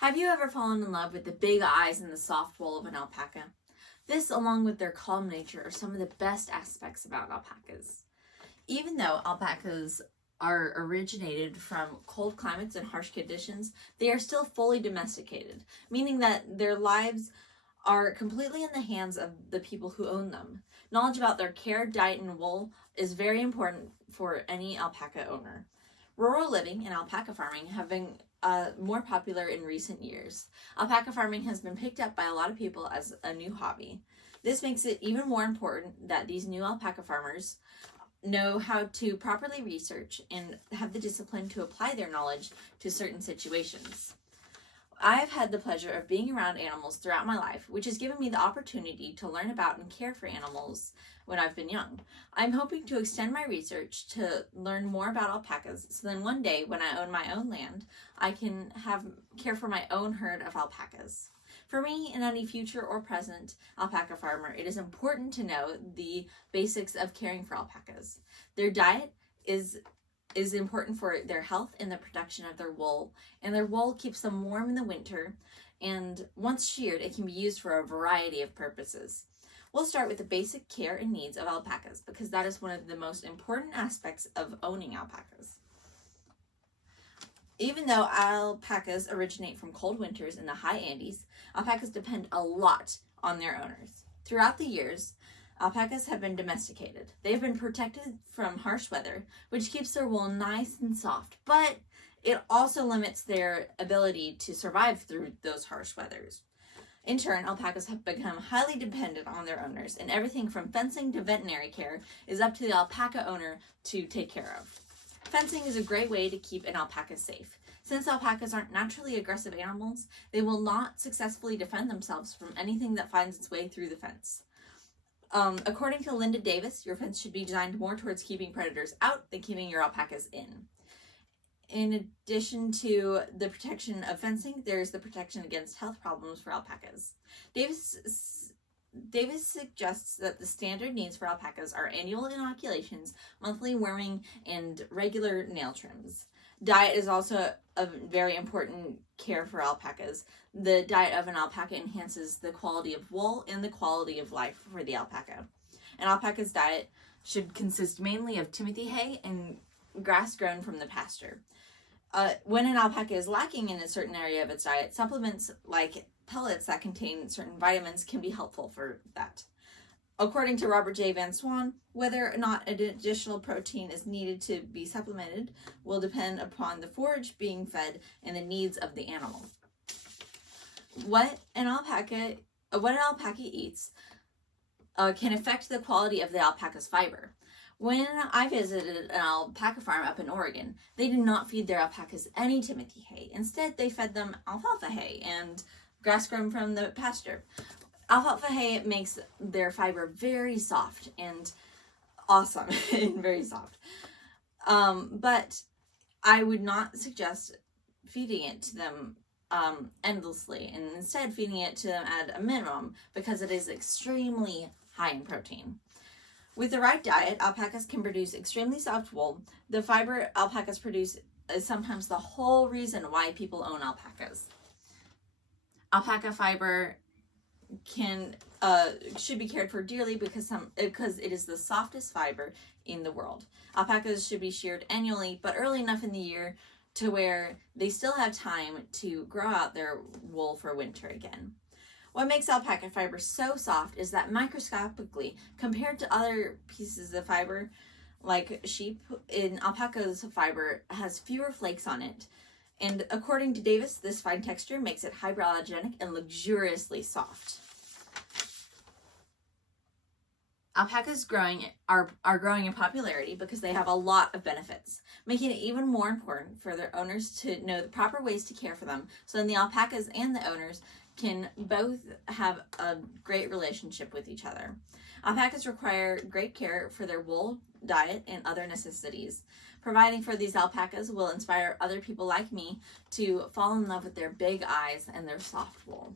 Have you ever fallen in love with the big eyes and the soft wool of an alpaca? This, along with their calm nature, are some of the best aspects about alpacas. Even though alpacas are originated from cold climates and harsh conditions, they are still fully domesticated, meaning that their lives are completely in the hands of the people who own them. Knowledge about their care, diet, and wool is very important for any alpaca owner. Rural living and alpaca farming have been more popular in recent years. Alpaca farming has been picked up by a lot of people as a new hobby. This makes it even more important that these new alpaca farmers know how to properly research and have the discipline to apply their knowledge to certain situations. I've had the pleasure of being around animals throughout my life, which has given me the opportunity to learn about and care for animals when I've been young. I'm hoping to extend my research to learn more about alpacas, so then one day when I own my own land, I can care for my own herd of alpacas. For me and any future or present alpaca farmer, it is important to know the basics of caring for alpacas. Their diet is important for their health and the production of their wool, and their wool keeps them warm in the winter, and once sheared it can be used for a variety of purposes. We'll start with the basic care and needs of alpacas because that is one of the most important aspects of owning alpacas. Even though alpacas originate from cold winters in the high Andes, alpacas depend a lot on their owners. Throughout the years, alpacas have been domesticated. They have been protected from harsh weather, which keeps their wool nice and soft, but it also limits their ability to survive through those harsh weathers. In turn, alpacas have become highly dependent on their owners, and everything from fencing to veterinary care is up to the alpaca owner to take care of. Fencing is a great way to keep an alpaca safe. Since alpacas aren't naturally aggressive animals, they will not successfully defend themselves from anything that finds its way through the fence. According to Linda Davis, your fence should be designed more towards keeping predators out than keeping your alpacas in. In addition to the protection of fencing, there's the protection against health problems for alpacas. Davis suggests that the standard needs for alpacas are annual inoculations, monthly worming, and regular nail trims. Diet is also a very important care for alpacas. The diet of an alpaca enhances the quality of wool and the quality of life for the alpaca. An alpaca's diet should consist mainly of timothy hay and grass grown from the pasture. When an alpaca is lacking in a certain area of its diet, supplements like pellets that contain certain vitamins can be helpful for that. According to Robert J. Van Swan, whether or not an additional protein is needed to be supplemented will depend upon the forage being fed and the needs of the animal. What an alpaca eats can affect the quality of the alpaca's fiber. When I visited an alpaca farm up in Oregon, they did not feed their alpacas any timothy hay. Instead, they fed them alfalfa hay and grass grown from the pasture. Alfalfa hay makes their fiber very soft and awesome and very soft. But I would not suggest feeding it to them endlessly, and instead feeding it to them at a minimum because it is extremely high in protein. With the right diet, alpacas can produce extremely soft wool. The fiber alpacas produce is sometimes the whole reason why people own alpacas. Alpaca fiber should be cared for dearly because it is the softest fiber in the world. Alpacas should be sheared annually, but early enough in the year to where they still have time to grow out their wool for winter again. What makes alpaca fiber so soft is that microscopically, compared to other pieces of fiber like sheep, in alpaca's fiber has fewer flakes on it. And according to Davis, this fine texture makes it hypoallergenic and luxuriously soft. Alpacas are growing in popularity because they have a lot of benefits, making it even more important for their owners to know the proper ways to care for them, so then the alpacas and the owners can both have a great relationship with each other. Alpacas require great care for their wool, diet, and other necessities. Providing for these alpacas will inspire other people like me to fall in love with their big eyes and their soft wool.